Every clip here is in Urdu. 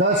10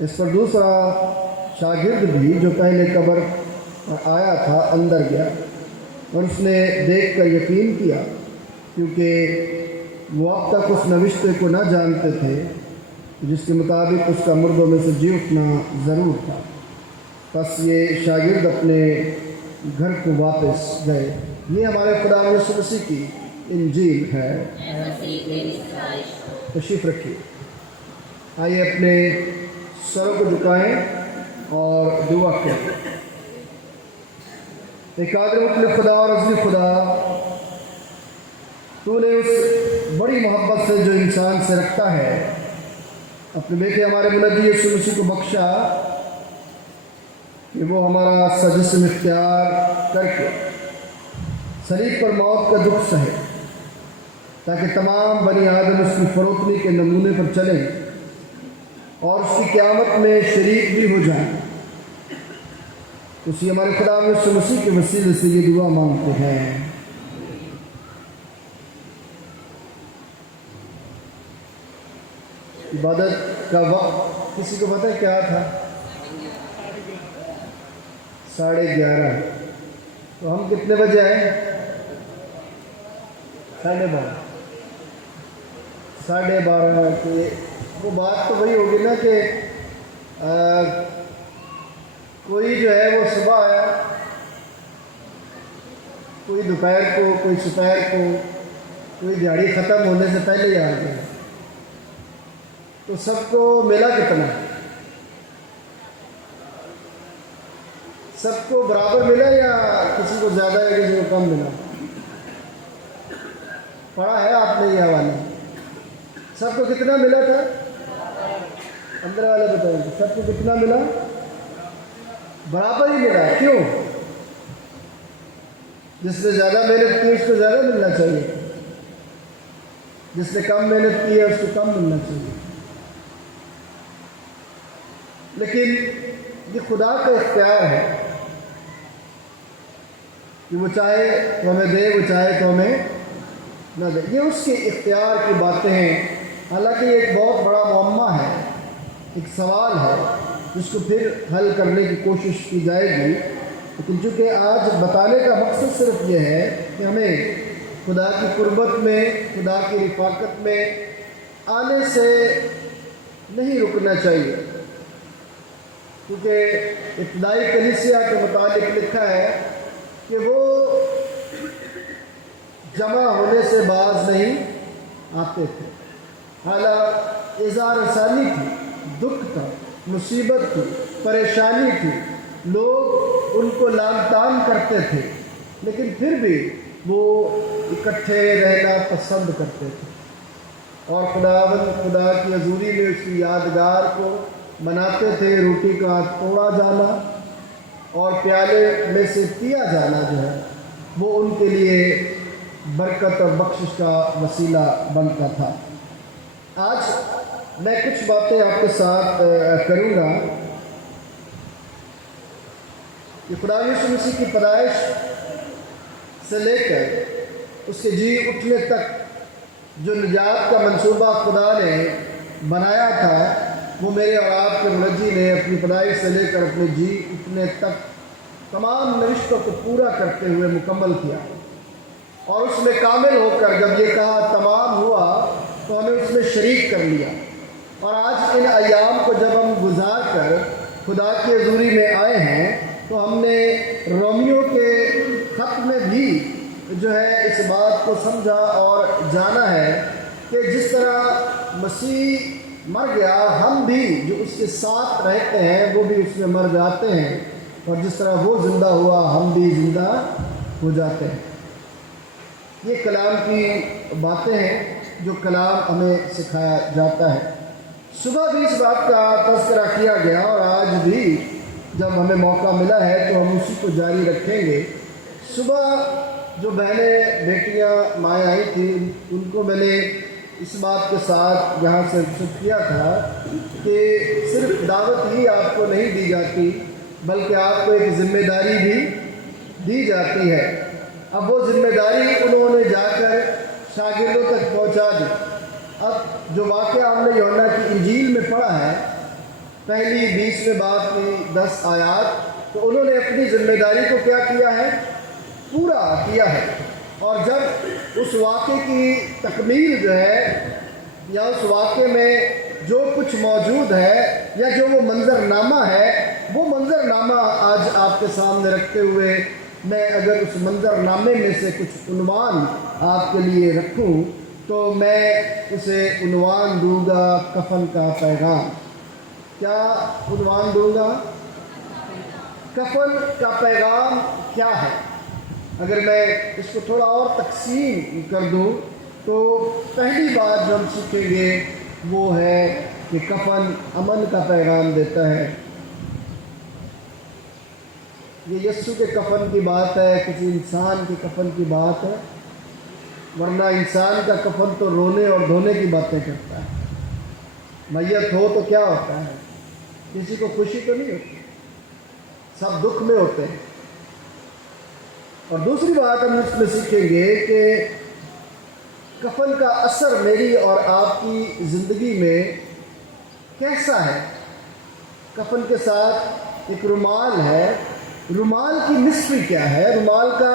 اس پر دوسرا شاگرد بھی جو پہلے قبر پر آیا تھا اندر گیا اور اس نے دیکھ کر یقین کیا، کیونکہ وہ اب تک اس نوشتے کو نہ جانتے تھے جس کے مطابق اس کا مردوں میں سے جی اٹھنا ضرور تھا۔ پس یہ شاگرد اپنے گھر کو واپس گئے۔ یہ ہمارے خدا یسوع مسیح کی انجیل ہے۔ تشریف رکھیے۔ آئیے اپنے سروں کو جھکائیں اور دعا کریں۔ ایک قادر مطلق خدا اور عظیم خدا، تو نے اس بڑی محبت سے جو انسان سے رکھتا ہے اپنے بیٹے ہمارے منجی یسوع مسیح کو بخشا کہ وہ ہمارا سا جسم اختیار کر کے صلیب پر موت کا دکھ سہے، تاکہ تمام بنی آدم اس کی فروتنی کے نمونے پر چلیں اور اس کی قیامت میں شریک بھی ہو جائیں۔ اسی ہمارے خدا یسوع مسیح کے وسیلے سے یہ دعا مانگتے ہیں۔ عبادت کا وقت کسی کو پتہ ہے کیا تھا؟ 11:30۔ تو ہم کتنے بجے آئے؟ 12:30۔ 12:30 کے وہ بات تو وہی ہوگی نا کہ کوئی جو ہے وہ صبح آیا، کوئی دوپہر کو، کوئی سپہر کو، کوئی دیہڑی ختم ہونے سے پہلے ہی آ گیا، تو سب کو ملا کتنا؟ سب کو برابر ملا یا کسی کو زیادہ ہے کسی کو کم ملا؟ پڑھا ہے آپ نے یہ حوالہ؟ سب کو کتنا ملا تھا؟ اندر والے بتائیں گے سب کو کتنا ملا؟ برابر ہی ملا۔ کیوں؟ جس نے زیادہ محنت کی اس کو زیادہ ملنا چاہیے، جس نے کم محنت کی ہے اس کو کم ملنا چاہیے۔ لیکن یہ خدا کا اختیار ہے کہ وہ چاہے تو ہمیں دے، وہ چاہے تو ہمیں نہ دے۔ یہ اس کے اختیار کی باتیں ہیں۔ حالانکہ یہ ایک بہت بڑا معمہ ہے، ایک سوال ہے جس کو پھر حل کرنے کی کوشش کی جائے گی، لیکن چونکہ آج بتانے کا مقصد صرف یہ ہے کہ ہمیں خدا کی قربت میں، خدا کی رفاقت میں آنے سے نہیں رکنا چاہیے، کیونکہ ابتدائی کلیسیا کے متعلق لکھا ہے کہ وہ جمع ہونے سے باز نہیں آتے تھے۔ حالانکہ اظہار رسانی تھی، دکھ تھا، مصیبت تھی، پریشانی تھی، لوگ ان کو لام تام کرتے تھے، لیکن پھر بھی وہ اکٹھے رہنا پسند کرتے تھے اور خدا کی حضوری میں اس کی یادگار کو مناتے تھے۔ روٹی کا توڑا جانا اور پیالے میں سے پیا جانا جو ہے وہ ان کے لیے برکت اور بخشش کا وسیلہ بنتا تھا۔ آج میں کچھ باتیں آپ کے ساتھ کروں گا کہ خدا یسوع مسیح کی پیدائش سے لے کر اس کے جی اٹھنے تک جو نجات کا منصوبہ خدا نے بنایا تھا وہ میرے اور آپ کے منجی نے اپنی پیدائش سے لے کر اپنے جی اٹھنے تک تمام نوشتوں کو پورا کرتے ہوئے مکمل کیا، اور اس میں کامل ہو کر جب یہ کہا تمام ہوا تو ہمیں اس میں شریک کر لیا۔ اور آج ان ایام کو جب ہم گزار کر خدا کی حضوری میں آئے ہیں تو ہم نے رومیو کے خط میں بھی جو ہے اس بات کو سمجھا اور جانا ہے کہ جس طرح مسیح مر گیا، ہم بھی جو اس کے ساتھ رہتے ہیں وہ بھی اس میں مر جاتے ہیں، اور جس طرح وہ زندہ ہوا ہم بھی زندہ ہو جاتے ہیں۔ یہ کلام کی باتیں ہیں جو کلام ہمیں سکھایا جاتا ہے۔ صبح بھی اس بات کا تذکرہ کیا گیا اور آج بھی جب ہمیں موقع ملا ہے تو ہم اسی کو جاری رکھیں گے۔ صبح جو بہنیں بیٹیاں مائیں آئی تھیں ان کو میں نے اس بات کے ساتھ یہاں سے رخصت کیا تھا کہ صرف دعوت ہی آپ کو نہیں دی جاتی بلکہ آپ کو ایک ذمہ داری بھی دی جاتی ہے۔ اب وہ ذمہ داری انہوں نے جا کر شاگردوں تک پہنچا دی۔ اب جو واقعہ ہم نے یوحنا کی انجیل میں پڑھا ہے پہلی 20ویں باب کی 10 آیات، تو انہوں نے اپنی ذمہ داری کو کیا کیا ہے؟ پورا کیا ہے۔ اور جب اس واقعے کی تکمیل جو ہے، یا اس واقعے میں جو کچھ موجود ہے، یا جو وہ منظرنامہ ہے، وہ منظرنامہ آج آپ کے سامنے رکھتے ہوئے میں اگر اس منظرنامے میں سے کچھ عنوان آپ کے لیے رکھوں تو میں اسے عنوان دوں گا کفن کا پیغام۔ کیا عنوان دوں گا؟ کفن کا پیغام کیا ہے؟ اگر میں اس کو تھوڑا اور تقسیم کر دوں تو پہلی بات جو ہم سیکھیں گے وہ ہے کہ کفن امن کا پیغام دیتا ہے۔ یہ یسوع کے کفن کی بات ہے، کسی انسان کے کفن کی بات ہے، ورنہ انسان کا کفن تو رونے اور دھونے کی باتیں کرتا ہے۔ میت ہو تو کیا ہوتا ہے؟ کسی کو خوشی تو نہیں ہوتی، سب دکھ میں ہوتے ہیں۔ اور دوسری بات ہم اس میں سیکھیں گے کہ کفن کا اثر میری اور آپ کی زندگی میں کیسا ہے۔ کفن کے ساتھ ایک رومال ہے، رومال کی مسٹری کیا ہے، رومال کا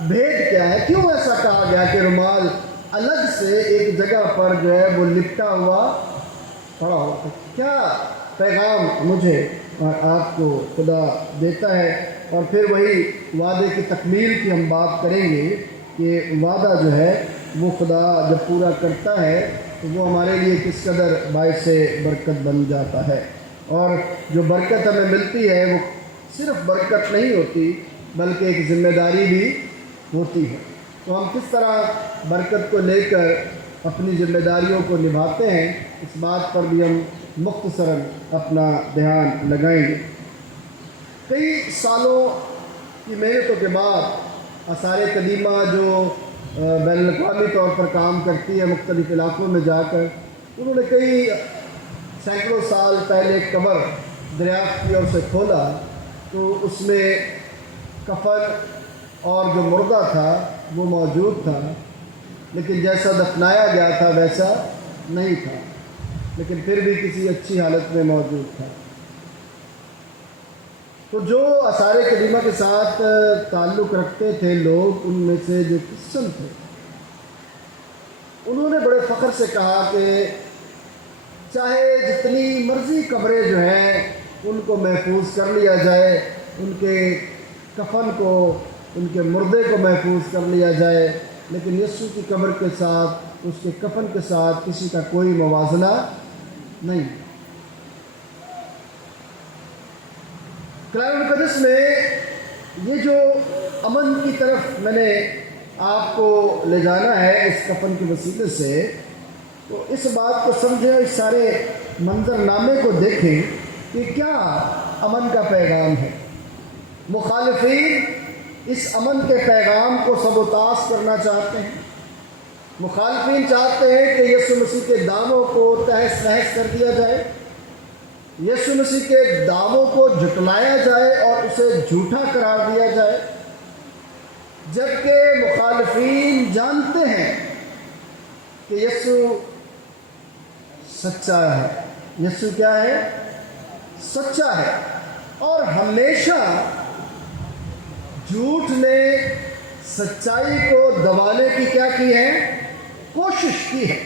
بھید کیا ہے، کیوں ایسا کہا گیا کہ رومال الگ سے ایک جگہ پر جو ہے وہ لپٹا ہوا پڑا ہوتا ہے؟ کیا پیغام مجھے اور آپ کو خدا دیتا ہے؟ اور پھر وہی وعدے کی تکمیل کی ہم بات کریں گے کہ وعدہ جو ہے وہ خدا جب پورا کرتا ہے تو وہ ہمارے لیے کس قدر باعث برکت بن جاتا ہے۔ اور جو برکت ہمیں ملتی ہے وہ صرف برکت نہیں ہوتی بلکہ ایک ذمہ داری بھی ہوتی ہے۔ تو ہم کس طرح برکت کو لے کر اپنی ذمہ داریوں کو نبھاتے ہیں، اس بات پر بھی ہم مختصراً اپنا دھیان لگائیں گے۔ کئی سالوں کی محنتوں کے بعد آثار قدیمہ جو بین الاقوامی طور پر کام کرتی ہے مختلف علاقوں میں جا کر، انہوں نے کئی سینکڑوں سال پہلے ایک قبر دریافت کی اور اسے کھولا تو اس میں کفن اور جو مردہ تھا وہ موجود تھا، لیکن جیسا دفنایا گیا تھا ویسا نہیں تھا، لیکن پھر بھی کسی اچھی حالت میں موجود تھا۔ تو جو آثار قدیمہ کے ساتھ تعلق رکھتے تھے لوگ، ان میں سے جو کرسچن تھے، انہوں نے بڑے فخر سے کہا کہ چاہے جتنی مرضی قبریں جو ہیں ان کو محفوظ کر لیا جائے، ان کے کفن کو، ان کے مردے کو محفوظ کر لیا جائے، لیکن یسوع کی قبر کے ساتھ، اس کے کفن کے ساتھ کسی کا کوئی موازنہ نہیں۔ کلام مقدس میں یہ جو امن کی طرف میں نے آپ کو لے جانا ہے اس کفن کے وسیلے سے، تو اس بات کو سمجھیں، اس سارے منظرنامے کو دیکھیں کہ کیا امن کا پیغام ہے۔ مخالفین اس امن کے پیغام کو سبوتاش کرنا چاہتے ہیں۔ مخالفین چاہتے ہیں کہ یسوع مسیح کے دعووں کو تہس نہس کر دیا جائے، یسوع مسیح کے دعووں کو جھٹلایا جائے اور اسے جھوٹا قرار دیا جائے، جبکہ مخالفین جانتے ہیں کہ یسوع سچا ہے۔ یسوع کیا ہے؟ سچا ہے۔ اور ہمیشہ جھوٹ نے سچائی کو دبانے کی کیا کی ہے؟ کوشش کی ہے،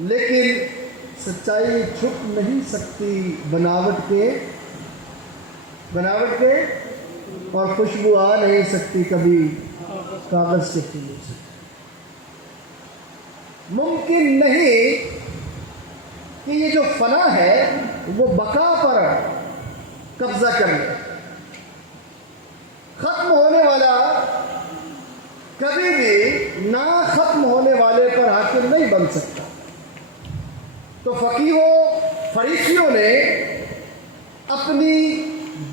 لیکن سچائی چھپ نہیں سکتی بناوٹ کے اور خوشبو آ نہیں سکتی کبھی کاغذ کے پھولوں سے۔ ممکن نہیں کہ یہ جو فنا ہے وہ بقا پر قبضہ کر لے۔ ختم ہونے والا کبھی بھی نہ ختم ہونے والے پر حاکم نہیں بن سکتا۔ تو فقیہوں فریسیوں نے اپنی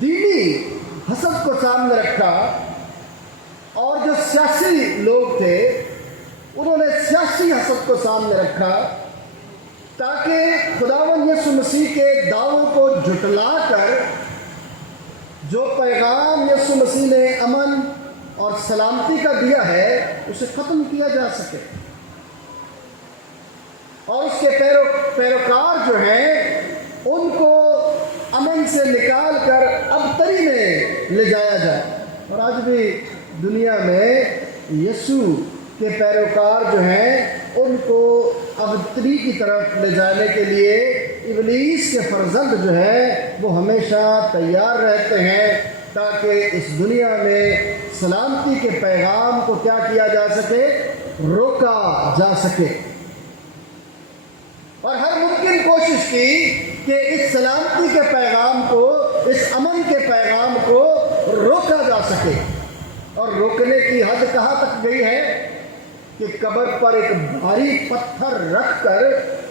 دینی حسد کو سامنے رکھا، اور جو سیاسی لوگ تھے انہوں نے سیاسی حسد کو سامنے رکھا تاکہ خداوند یسوع مسیح کے دعووں کو جھٹلا کر جو پیغام یسوع مسیح نے امن اور سلامتی کا دیا ہے اسے ختم کیا جا سکے، اور اس کے پیروکار جو ہیں ان کو امن سے نکال کر ابتری میں لے جایا جائے۔ اور آج بھی دنیا میں یسوع کے پیروکار جو ہیں ان کو ابتری کی طرف لے جانے کے لیے ابلیس کے فرزند جو ہے وہ ہمیشہ تیار رہتے ہیں، تاکہ اس دنیا میں سلامتی کے پیغام کو کیا کیا جا سکے، روکا جا سکے۔ اور ہر ممکن کوشش کی کہ اس سلامتی کے پیغام کو، اس امن کے پیغام کو روکا جا سکے۔ اور روکنے کی حد کہاں تک گئی ہے کہ قبر پر ایک بھاری پتھر رکھ کر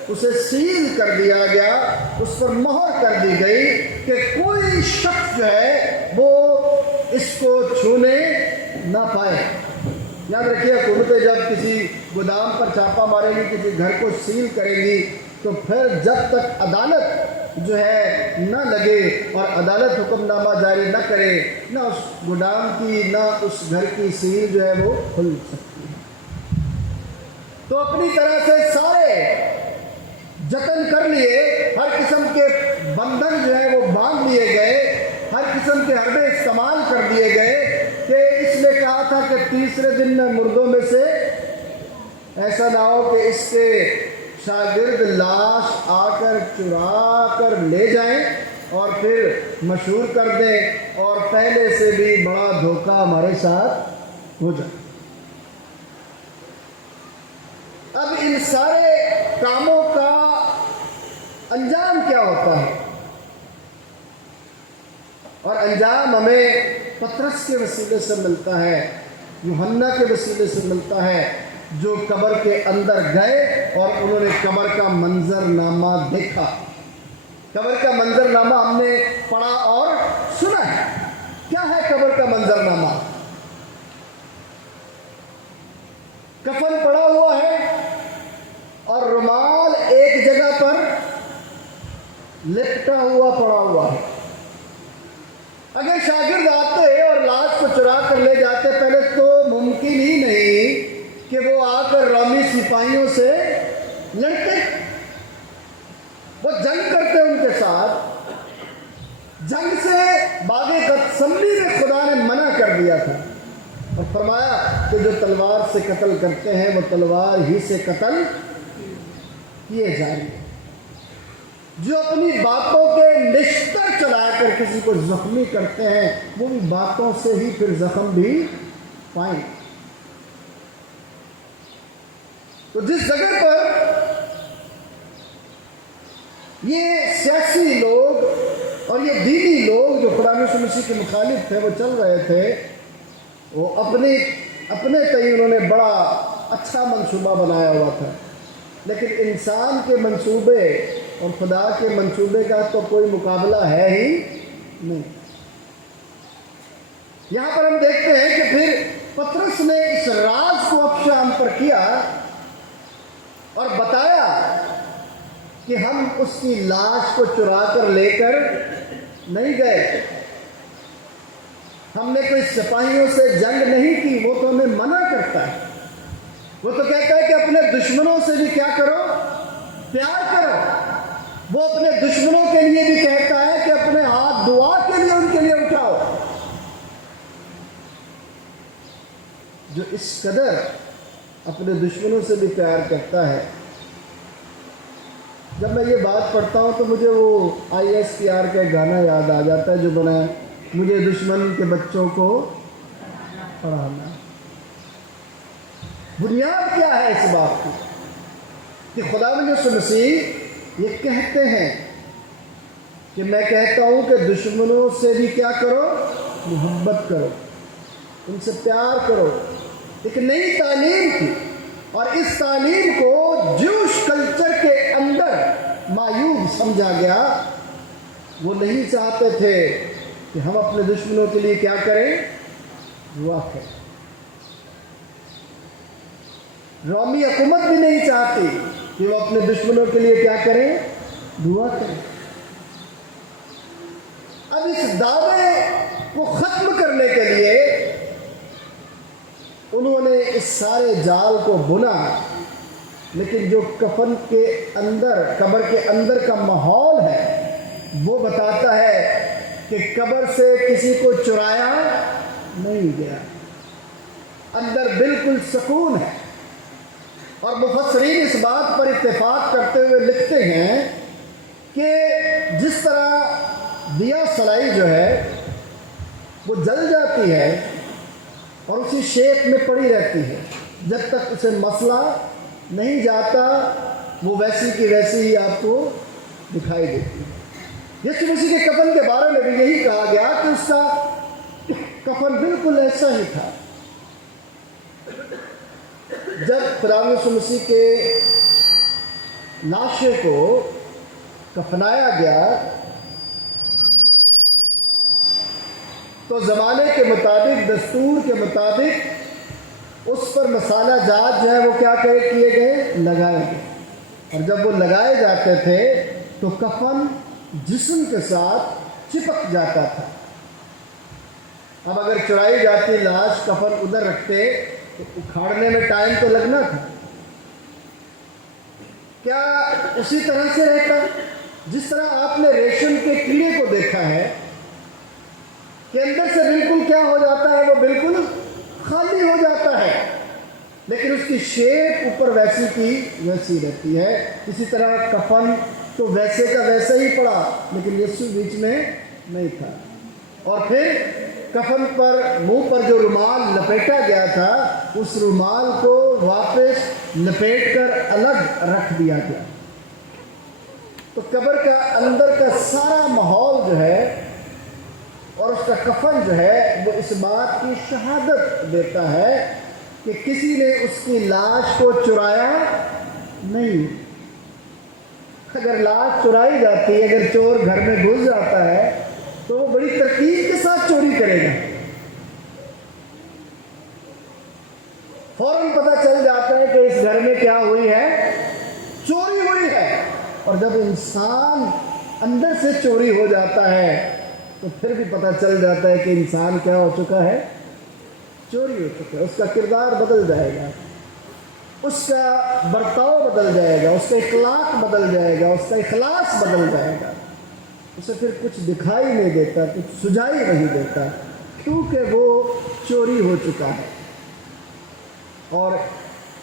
اسے سیل کر دیا گیا، اس پر مہر کر دی گئی کہ کوئی شخص جو ہے وہ اس کو چھونے نہ پائے۔ یاد رکھیے، حکومتیں جب کسی گودام پر چھاپا ماریں گی، کسی گھر کو سیل کریں گی، تو پھر جب تک عدالت جو ہے نہ لگے اور عدالت حکم نامہ جاری نہ کرے، نہ اس گودام کی نہ اس گھر کی سیل جو ہے وہ کھل سکتی ہے۔ تو اپنی طرح سے سارے جتن کر لیے، ہر قسم کے بندھن جو ہے وہ باندھ لیے گئے، ہر قسم کے حربے استعمال کر دیے گئے کہ اس نے کہا تھا کہ تیسرے دن میں مردوں میں سے ایسا نہ ہو کہ اس کے شاگرد لاش آ کر چرا کر لے جائیں اور پھر مشہور کر دیں اور پہلے سے بھی بڑا دھوکہ ہمارے ساتھ ہو جائے۔ اب ان سارے کاموں کا انجام کیا ہوتا ہے؟ اور انجام ہمیں پطرس کے وسیلے سے ملتا ہے، یوحنا کے وسیلے سے ملتا ہے، جو قبر کے اندر گئے اور انہوں نے قبر کا منظر نامہ دیکھا۔ قبر کا منظر نامہ ہم نے پڑھا اور سنا ہے۔ کیا ہے قبر کا منظر نامہ؟ کفن پڑا ہوا ہے اور رومال ایک جگہ پر لپٹا ہوا پڑا ہوا ہے۔ اگر شاگرد آتے اور لاش کو چرا کر لے جاتے، پہلے تو ممکن ہی نہیں کہ وہ آ کر رومی سپاہیوں سے لڑتے، وہ جنگ کرتے ان کے ساتھ۔ جنگ سے باغ گتسمنی میں خدا نے منع کر دیا تھا اور فرمایا کہ جو تلوار سے قتل کرتے ہیں وہ تلوار ہی سے قتل کیے جائیں گے۔ جو اپنی باتوں کے نشتر چلا کر کسی کو زخمی کرتے ہیں، وہ بھی باتوں سے ہی پھر زخم بھی پائیں۔ تو جس جگہ پر یہ سیاسی لوگ اور یہ دینی لوگ جو خدا یسوع مسیح کے مخالف تھے وہ چل رہے تھے، وہ اپنے تئیں انہوں نے بڑا اچھا منصوبہ بنایا ہوا تھا، لیکن انسان کے منصوبے اور خدا کے منصوبے کا تو کوئی مقابلہ ہے ہی نہیں۔ یہاں پر ہم دیکھتے ہیں کہ پھر پطرس نے اس راز کو افشا ہم پر کیا اور بتایا کہ ہم اس کی لاش کو چرا کر لے کر نہیں گئے، ہم نے کوئی سپاہیوں سے جنگ نہیں کی، وہ تو ہمیں منع کرتا ہے۔ وہ تو کہتا ہے کہ اپنے دشمنوں سے بھی کیا کرو، پیار کرو۔ وہ اپنے دشمنوں کے لیے بھی کہتا ہے کہ اپنے ہاتھ دعا کے لیے ان کے لیے اٹھاؤ۔ جو اس قدر اپنے دشمنوں سے بھی پیار کرتا ہے، جب میں یہ بات پڑھتا ہوں تو مجھے وہ ISPR کا گانا یاد آ جاتا ہے جو بنا مجھے دشمن کے بچوں کو پڑھانا۔ بنیاد کیا ہے اس بات کی کہ خداوند یسوع مسیح یہ کہتے ہیں کہ میں کہتا ہوں کہ دشمنوں سے بھی کیا کرو، محبت کرو، ان سے پیار کرو۔ ایک نئی تعلیم تھی اور اس تعلیم کو جوش کلچر کے اندر معیوب سمجھا گیا۔ وہ نہیں چاہتے تھے کہ ہم اپنے دشمنوں کے لیے کیا کریں، دعا کریں۔ رومی حکومت بھی نہیں چاہتی کہ وہ اپنے دشمنوں کے لیے کیا کریں، دعا کریں۔ اب اس دعوے کو ختم کرنے کے لیے انہوں نے اس سارے جال کو بنا، لیکن جو کفن کے اندر، قبر کے اندر کا ماحول ہے وہ بتاتا ہے کہ قبر سے کسی کو چرایا نہیں گیا، اندر بالکل سکون ہے۔ اور مفسرین اس بات پر اتفاق کرتے ہوئے لکھتے ہیں کہ جس طرح دیا سلائی جو ہے وہ جل جاتی ہے اور اسی شیپ میں پڑی رہتی ہے جب تک اسے مسئلہ نہیں جاتا، وہ ویسی کی ویسی ہی آپ کو دکھائی دیتی ہے۔ یسوع مسیح کے کفن کے بارے میں بھی یہی کہا گیا کہ اس کا کفن بالکل ایسا ہی تھا۔ جب خدا یسوع مسیح کے لاشے کو کفنایا گیا تو زمانے کے مطابق، دستور کے مطابق اس پر مسالہ جات جو ہے وہ کیا کیے گئے، لگائے گئے۔ اور جب وہ لگائے جاتے تھے تو کفن جسم کے ساتھ چپک جاتا تھا۔ اب اگر چرائی جاتی لاش، کفن ادھر رکھتے تو اکھاڑنے میں ٹائم تو لگنا تھا۔ کیا اسی طرح سے رہتا؟ جس طرح آپ نے ریشم کے کیڑے کو دیکھا ہے کہ اندر سے بالکل کیا ہو جاتا ہے، وہ بالکل خالی ہو جاتا ہے، لیکن اس کی شیپ اوپر ویسی کی ویسی رہتی ہے۔ اسی طرح کفن تو ویسے کا ویسا ہی پڑا، لیکن یسوع بیچ میں نہیں تھا۔ اور پھر کفن پر، منہ پر جو رومال لپیٹا گیا تھا، اس رومال کو واپس لپیٹ کر الگ رکھ دیا گیا۔ تو قبر کا اندر کا سارا ماحول جو ہے اور اس کا کفن جو ہے وہ اس بات کی شہادت دیتا ہے کہ کسی نے اس کی لاش کو چرایا نہیں۔ اگر لاش چرائی جاتی ہے، اگر چور گھر میں گھس جاتا ہے تو وہ بڑی ترتیب کے ساتھ چوری کرے گا، فوراً پتہ چل جاتا ہے کہ اس گھر میں کیا ہوئی ہے، چوری ہوئی ہے۔ اور جب انسان اندر سے چوری ہو جاتا ہے تو پھر بھی پتہ چل جاتا ہے کہ انسان کیا ہو چکا ہے، چوری ہو چکا ہے۔ اس کا کردار بدل جائے گا، اس کا برتاؤ بدل جائے گا، اس کا اخلاق بدل جائے گا، اس کا اخلاص بدل جائے گا۔ اسے پھر کچھ دکھائی نہیں دیتا، کچھ سجائی نہیں دیتا، کیونکہ وہ چوری ہو چکا ہے۔ اور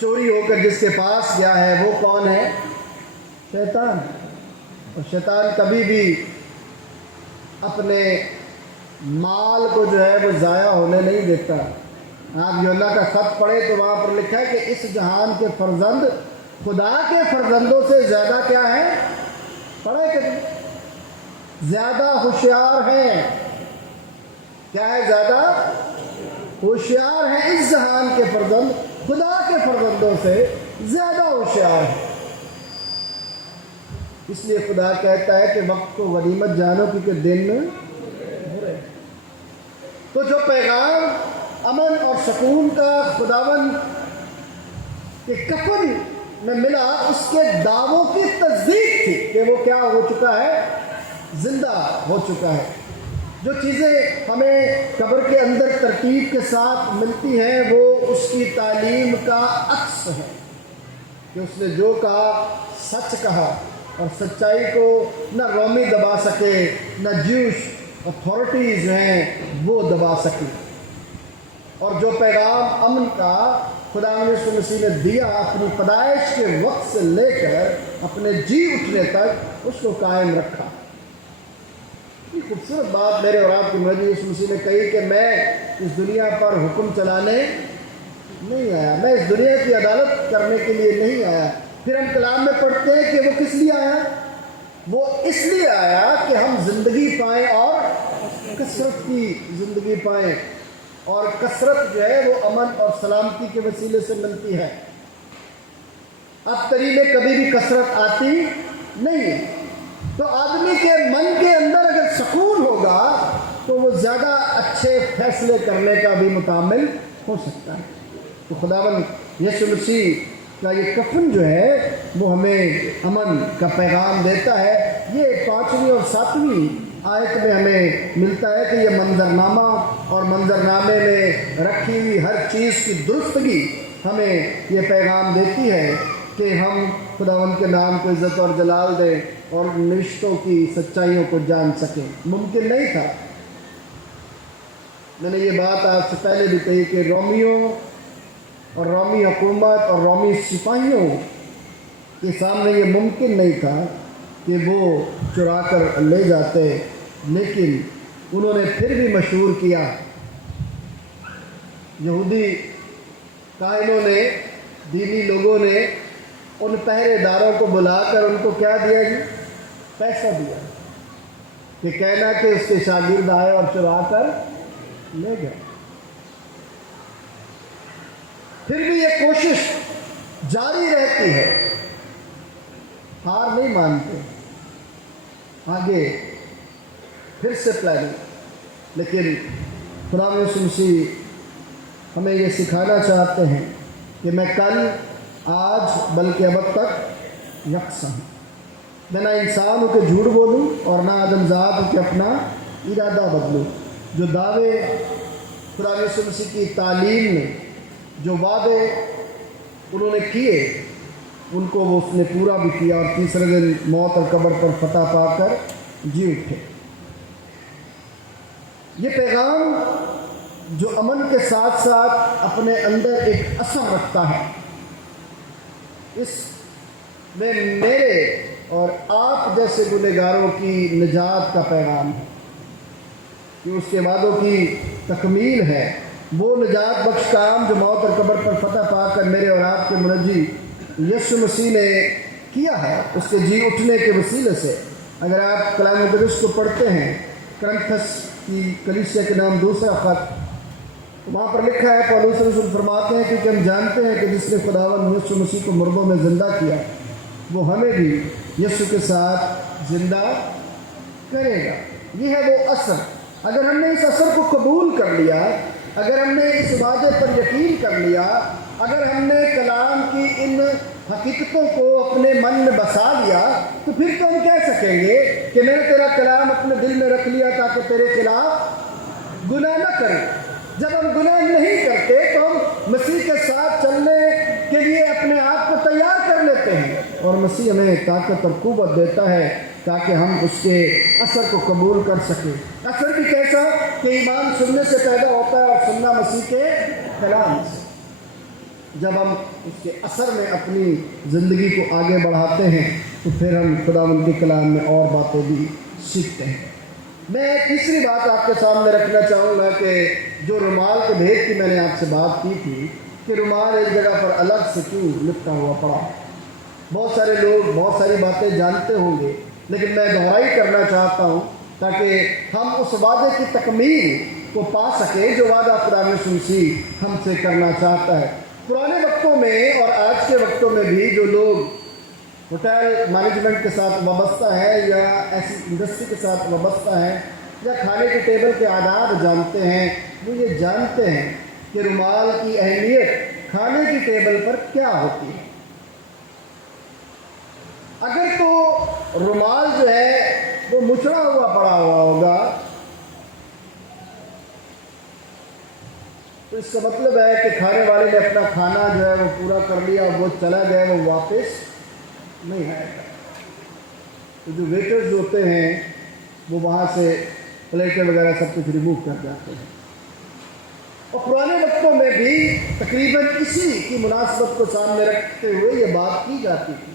چوری ہو کر جس کے پاس گیا ہے وہ کون ہے؟ شیطان۔ اور شیطان کبھی بھی اپنے مال کو جو ہے وہ ضائع ہونے نہیں دیتا۔ آپ یوحنا کا خط پڑھیں تو وہاں پر لکھا ہے کہ اس جہان کے فرزند خدا کے فرزندوں سے زیادہ کیا ہے، پڑھے کہ زیادہ ہوشیار ہیں۔ کیا ہے؟ زیادہ ہوشیار ہیں۔ اس جہان کے فرزند خدا کے فرزندوں سے زیادہ ہوشیار ہیں۔ اس لیے خدا کہتا ہے کہ وقت کو غنیمت جانو کیونکہ دن برے۔ تو جو پیغام امن اور سکون کا خداوند کے کفن میں ملا، اس کے دعووں کی تصدیق تھی کہ وہ کیا ہو چکا ہے، زندہ ہو چکا ہے۔ جو چیزیں ہمیں قبر کے اندر ترتیب کے ساتھ ملتی ہیں وہ اس کی تعلیم کا عکس ہے کہ اس نے جو کہا سچ کہا، اور سچائی کو نہ رومی دبا سکے، نہ جیوش اتھارٹیز ہیں وہ دبا سکے۔ اور جو پیغام امن کا خدا یسوع مسیح نے دیا اپنی پیدائش کے وقت سے لے کر اپنے جی اٹھنے تک، اس کو قائم رکھا۔ یہ خوبصورت بات میرے اور آپ کے مربی یسوع مسیح نے کہی کہ میں اس دنیا پر حکم چلانے نہیں آیا، میں اس دنیا کی عدالت کرنے کے لیے نہیں آیا۔ پھر ہم کلام میں پڑھتے ہیں کہ وہ کس لیے آیا؟ وہ اس لیے آیا کہ ہم زندگی پائیں اور کثرت کی زندگی پائیں۔ اور کثرت جو ہے وہ امن اور سلامتی کے وسیلے سے ملتی ہے۔ اب تری میں کبھی بھی کثرت آتی نہیں ہے۔ تو آدمی کے من کے اندر اگر سکون ہوگا تو وہ زیادہ اچھے فیصلے کرنے کا بھی متعامل ہو سکتا ہے۔ تو خداوند یسوع مسیح کا یہ کفن جو ہے وہ ہمیں امن کا پیغام دیتا ہے۔ یہ 5ویں اور 7ویں آیت میں ہمیں ملتا ہے کہ یہ منظرنامہ اور منظرنامے میں رکھی ہوئی ہر چیز کی درستگی ہمیں یہ پیغام دیتی ہے کہ ہم خداوند کے نام کو عزت اور جلال دیں۔ اور نوشتوں کی سچائیوں کو جان سکیں، ممکن نہیں تھا۔ میں نے یہ بات آپ سے پہلے بھی کہی کہ رومیوں اور رومی حکومت اور رومی سپاہیوں کے سامنے یہ ممکن نہیں تھا کہ وہ چرا کر لے جاتے، لیکن انہوں نے پھر بھی مشہور کیا۔ یہودی کاہنوں نے، دینی لوگوں نے ان پہرے داروں کو بلا کر ان کو کیا دیا جی؟ پیسہ دیا، کہ کہنا کہ اس کے شاگرد آئے اور چرا کر لے گئے۔ پھر بھی یہ کوشش جاری رہتی ہے، ہار نہیں مانتے، آگے پھر سے پلاننگ۔ لیکن خدا یسوع مسیح ہمیں یہ سکھانا چاہتے ہیں کہ میں کل، آج، بلکہ اب تک یکساں ہوں۔ میں نہ انسان ہوں کہ جھوٹ بولوں اور نہ آدم ذات ہوں کہ اپنا ارادہ بدلوں۔ جو دعوے خدا یسوع مسیح کی تعلیم میں، جو وعدے انہوں نے کیے، ان کو وہ اس نے پورا بھی کیا، اور تیسرے دن موت اور قبر پر فتح پا کر جی اٹھے۔ یہ پیغام جو امن کے ساتھ ساتھ اپنے اندر ایک اثر رکھتا ہے، اس میں میرے اور آپ جیسے گنہگاروں کی نجات کا پیغام ہے، کہ اس کے وعدوں کی تکمیل ہے۔ وہ نجات بخش کام جو موت اور قبر پر فتح پا کر میرے اور آپ کے منجی یسوع مسیح نے کیا ہے، اس کے جی اٹھنے کے وسیلے سے۔ اگر آپ کلام مقدس کو پڑھتے ہیں، کرنتھس کی کلیسیا کے نام دوسرا خط، وہاں پر لکھا ہے، پولس رسول فرماتے ہیں، کیونکہ ہم جانتے ہیں کہ جس نے خداوند یسوع مسیح کو مردوں میں زندہ کیا، وہ ہمیں بھی یسوع کے ساتھ زندہ کرے گا۔ یہ ہے وہ اثر۔ اگر ہم نے اس اثر کو قبول کر لیا، اگر ہم نے اس وعدے پر یقین کر لیا، اگر ہم نے کلام کی ان حقیقتوں کو اپنے من میں بسا لیا، تو پھر تو ہم کہہ سکیں گے کہ میں نے تیرا کلام اپنے دل میں رکھ لیا تاکہ تیرے خلاف گناہ نہ کریں۔ جب ہم گناہ نہیں کرتے تو ہم مسیح کے ساتھ چلنے کے لیے اپنے آپ کو تیار کر لیتے ہیں، اور مسیح ہمیں طاقت اور قوت دیتا ہے تاکہ ہم اس کے اثر کو قبول کر سکیں۔ اثر بھی کیسا کہ ایمان سننے سے پیدا ہوتا ہے، اور سننا مسیح کے کلام سے۔ جب ہم اس کے اثر میں اپنی زندگی کو آگے بڑھاتے ہیں تو پھر ہم خداوند کے کلام میں اور باتیں بھی سیکھتے ہیں۔ میں تیسری بات آپ کے سامنے رکھنا چاہوں گا کہ جو رومال کے بھید کی میں نے آپ سے بات کی تھی، کہ رومال ایک جگہ پر الگ سے کیوں لپٹا ہوا پڑا۔ بہت سارے لوگ بہت ساری باتیں جانتے ہوں گے، لیکن میں دہرائی کرنا چاہتا ہوں تاکہ ہم اس وعدے کی تکمیل کو پا سکیں جو وعدہ خدا یسوع مسیح ہم سے کرنا چاہتا ہے۔ پرانے وقتوں میں اور آج کے وقتوں میں بھی جو لوگ ہوٹل مینجمنٹ کے ساتھ وابستہ ہیں، یا ایسی انڈسٹری کے ساتھ وابستہ ہیں، یا کھانے کے ٹیبل کے آداب جانتے ہیں، وہ یہ جانتے ہیں کہ رومال کی اہمیت کھانے کی ٹیبل پر کیا ہوتی ہے۔ اگر تو رومال جو ہے وہ مچڑا ہوا پڑا ہوا ہوگا، تو اس کا مطلب ہے کہ کھانے والے نے اپنا کھانا جو ہے وہ پورا کر لیا، وہ چلا گیا، وہ واپس نہیں آئے گا۔ تو جو ویٹرز ہوتے ہیں وہ وہاں سے پلیٹیں وغیرہ سب کچھ ریموو کر جاتے ہیں۔ اور پرانے وقتوں میں بھی تقریباً اسی کی مناسبت کو سامنے رکھتے ہوئے یہ بات کی جاتی تھی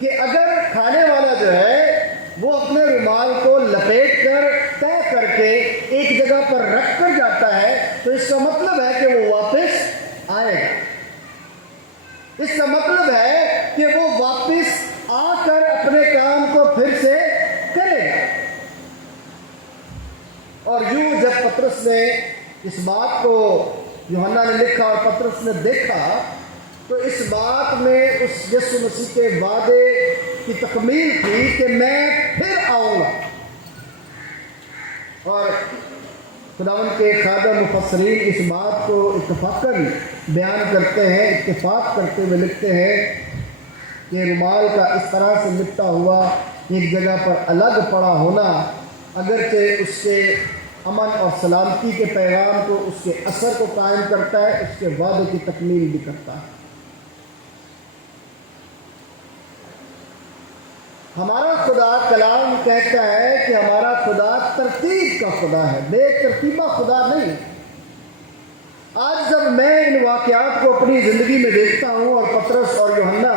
کہ اگر کھانے والا جو ہے وہ اپنے رومال کو لپیٹ کر طے کر کے ایک جگہ پر رکھ کر جاتا ہے، تو اس کا مطلب ہے کہ وہ واپس آئے گا۔ اس کا مطلب ہے کہ وہ واپس آ کر اپنے کام کو پھر سے کرے گا۔ اور یوں جب پطرس نے اس بات کو یوحنا نے لکھا اور پطرس نے دیکھا، تو اس بات میں اس یسوع مسیح کے وعدے کی تکمیل تھی کہ میں پھر آؤں گا۔ اور خداوند کے خادم مفسرین اس بات کو اتفاقاً بیان کرتے ہیں، اتفاق کرتے ہوئے لکھتے ہیں کہ رومال کا اس طرح سے لپٹا ہوا ایک جگہ پر الگ پڑا ہونا اگرچہ اس کے امن اور سلامتی کے پیغام کو، اس کے اثر کو قائم کرتا ہے، اس کے وعدے کی تکمیل بھی کرتا ہے۔ ہمارا خدا کلام کہتا ہے کہ ہمارا خدا ترتیب کا خدا ہے، بے ترتیبہ خدا نہیں۔ آج جب میں ان واقعات کو اپنی زندگی میں دیکھتا ہوں اور پطرس اور یوحنا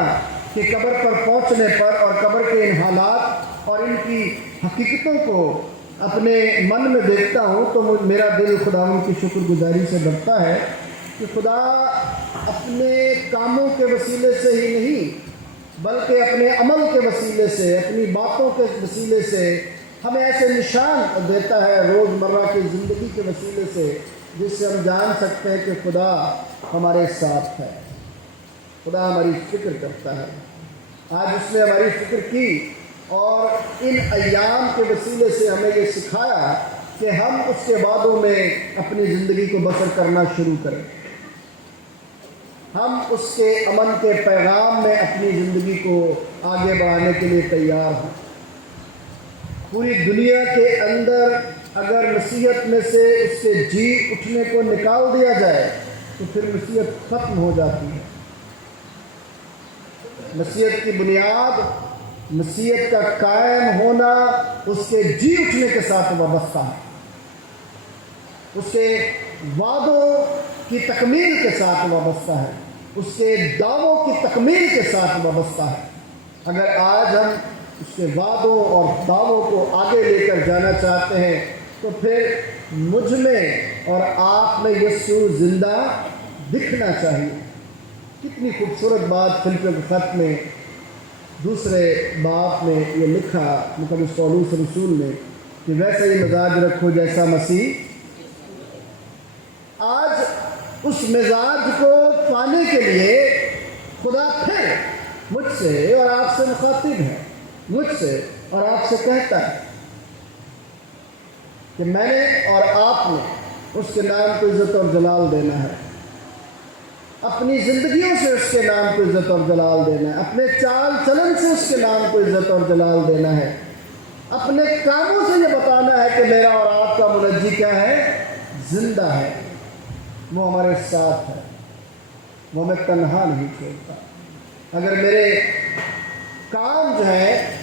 کے قبر پر پہنچنے پر اور قبر کے ان حالات اور ان کی حقیقتوں کو اپنے من میں دیکھتا ہوں تو میرا دل خداوند کی شکر گزاری سے بھرتا ہے کہ خدا اپنے کاموں کے وسیلے سے ہی نہیں بلکہ اپنے عمل کے وسیلے سے، اپنی باتوں کے وسیلے سے ہمیں ایسے نشان دیتا ہے روزمرہ کی زندگی کے وسیلے سے، جس سے ہم جان سکتے ہیں کہ خدا ہمارے ساتھ ہے، خدا ہماری فکر کرتا ہے۔ آج اس نے ہماری فکر کی اور ان ایام کے وسیلے سے ہمیں یہ سکھایا کہ ہم اس کے وعدوں میں اپنی زندگی کو بسر کرنا شروع کریں، ہم اس کے امن کے پیغام میں اپنی زندگی کو آگے بڑھانے کے لیے تیار ہیں۔ پوری دنیا کے اندر اگر مسیحیت میں سے اس کے جی اٹھنے کو نکال دیا جائے تو پھر مسیحیت ختم ہو جاتی ہے۔ مسیحیت کی بنیاد، مسیحیت کا قائم ہونا اس کے جی اٹھنے کے ساتھ وابستہ ہے، اس کے وعدوں کی تکمیل کے ساتھ وابستہ ہے، اس کے دعووں کی تکمیل کے ساتھ وابستہ ہے۔ اگر آج ہم اس کے وعدوں اور دعووں کو آگے لے کر جانا چاہتے ہیں تو پھر مجھ میں اور آپ میں یسوع زندہ دکھنا چاہیے۔ کتنی خوبصورت بات فلپیوں کے خط میں دوسرے باب میں یہ لکھا مقدس پولس رسول نے کہ ویسا ہی مزاج رکھو جیسا مسیح۔ آج اس مزاج کو پانے کے لیے خدا پھر مجھ سے اور آپ سے مخاطب ہے، مجھ سے اور آپ سے کہتا ہے کہ میں نے اور آپ نے اس کے نام کو عزت اور جلال دینا ہے، اپنی زندگیوں سے اس کے نام کو عزت اور جلال دینا ہے، اپنے چال چلن سے اس کے نام کو عزت اور جلال دینا ہے، اپنے کاموں سے یہ بتانا ہے کہ میرا اور آپ کا منجی کیا ہے؟ زندہ ہے، وہ ہمارے ساتھ ہے، وہ ہمیں تنہا نہیں چھوڑتا۔ اگر میرے کام جو ہے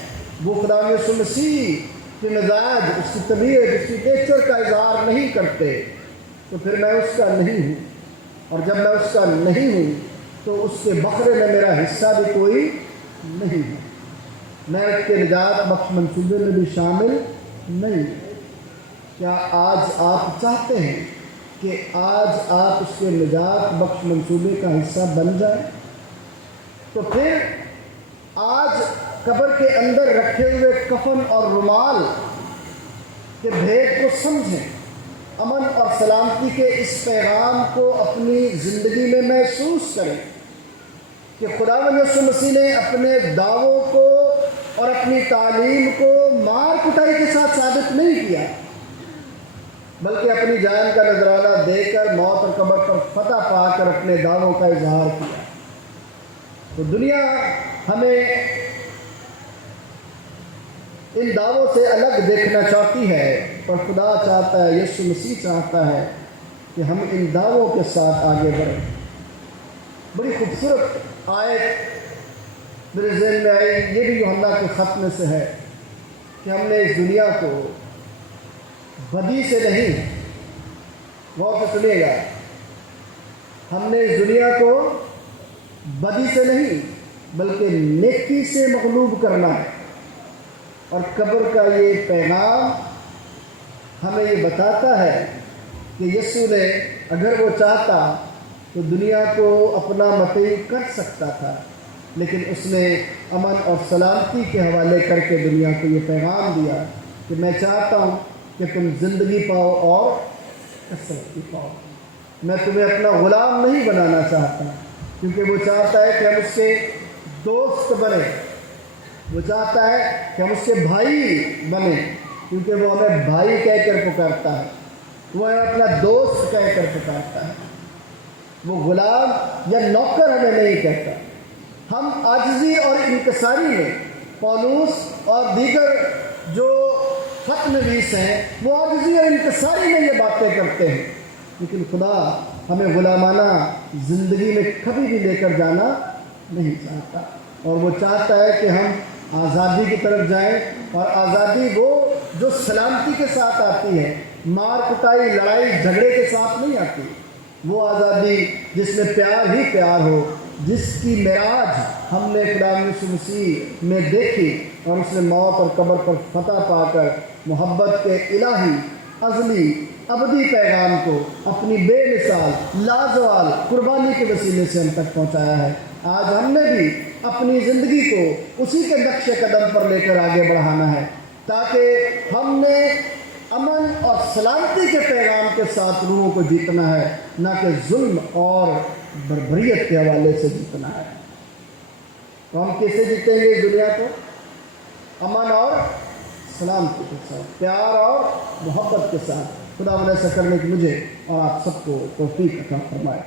وہ خدا یسوع مسیح کے مزاج، اس کی طبیعت، اس کی نیچر کا اظہار نہیں کرتے تو پھر میں اس کا نہیں ہوں، اور جب میں اس کا نہیں ہوں تو اس کے بکرے میں میرا حصہ بھی کوئی نہیں ہے، میں اس کے نجات بخش منصوبے میں بھی شامل نہیں ہوں۔ کیا آج آپ چاہتے ہیں کہ آج آپ اس کے نجات بخش منصوبے کا حصہ بن جائیں؟ تو پھر آج قبر کے اندر رکھے ہوئے کفن اور رومال کے بھید کو سمجھیں، امن اور سلامتی کے اس پیغام کو اپنی زندگی میں محسوس کریں کہ خداوند یسوع مسیح نے اپنے دعووں کو اور اپنی تعلیم کو مار کٹائی کے ساتھ ثابت نہیں کیا، بلکہ اپنی جان کا نذرانہ دے کر موت اور قبر پر فتح پا کر اپنے دعووں کا اظہار کیا۔ تو دنیا ہمیں ان دعووں سے الگ دیکھنا چاہتی ہے، پر خدا چاہتا ہے، یسوع مسیح چاہتا ہے کہ ہم ان دعووں کے ساتھ آگے بڑھیں۔ بڑی خوبصورت آیت میرے ذہن میں آئی، یہ بھی یوحنا کے خط میں سے ہے کہ ہم نے اس دنیا کو بدی سے نہیں، غور سے سنیے گا، ہم نے اس دنیا کو بدی سے نہیں بلکہ نیکی سے مغلوب کرنا ہے۔ اور قبر کا یہ پیغام ہمیں یہ بتاتا ہے کہ یسوع نے اگر وہ چاہتا تو دنیا کو اپنا مطیع کر سکتا تھا، لیکن اس نے امن اور سلامتی کے حوالے کر کے دنیا کو یہ پیغام دیا کہ میں چاہتا ہوں کہ تم زندگی پاؤ اور کثرت پاؤ۔ میں تمہیں اپنا غلام نہیں بنانا چاہتا، کیونکہ وہ چاہتا ہے کہ ہم اس کے دوست بنیں، وہ چاہتا ہے کہ ہم اس کے بھائی بنیں، کیونکہ وہ ہمیں بھائی کہہ کر پکارتا ہے، وہ ہمیں اپنا دوست کہہ کر پکارتا ہے، وہ غلام یا نوکر ہمیں نہیں کہتا۔ ہم عاجزی اور انکساری میں، پولس اور دیگر جو خط نویس ہیں وہ عاجزی اور انکساری میں یہ باتیں کرتے ہیں، لیکن خدا ہمیں غلامانہ زندگی میں کبھی بھی لے کر جانا نہیں چاہتا، اور وہ چاہتا ہے کہ ہم آزادی کی طرف جائیں، اور آزادی وہ جو سلامتی کے ساتھ آتی ہے، مار کٹائی لڑائی جھگڑے کے ساتھ نہیں آتی، وہ آزادی جس میں پیار ہی پیار ہو، جس کی معراج ہم نے خدا یسوع مسیح میں دیکھی، اور اس نے موت اور قبر پر فتح پا کر محبت کے الہی ازلی ابدی پیغام کو اپنی بے مثال لازوال قربانی کے وسیلے سے ہم تک پہنچایا ہے۔ آج ہم نے بھی اپنی زندگی کو اسی کے نقش قدم پر لے کر آگے بڑھانا ہے، تاکہ ہم نے امن اور سلامتی کے پیغام کے ساتھ روحوں کو جیتنا ہے، نہ کہ ظلم اور بربریت کے حوالے سے جیتنا ہے۔ تو ہم کیسے جیتیں گے اس دنیا کو؟ امن اور سلامتی کے ساتھ، پیار اور محبت کے ساتھ۔ خدا ایسا کرنے کی مجھے اور آپ سب کو توفیق عطا فرمائے۔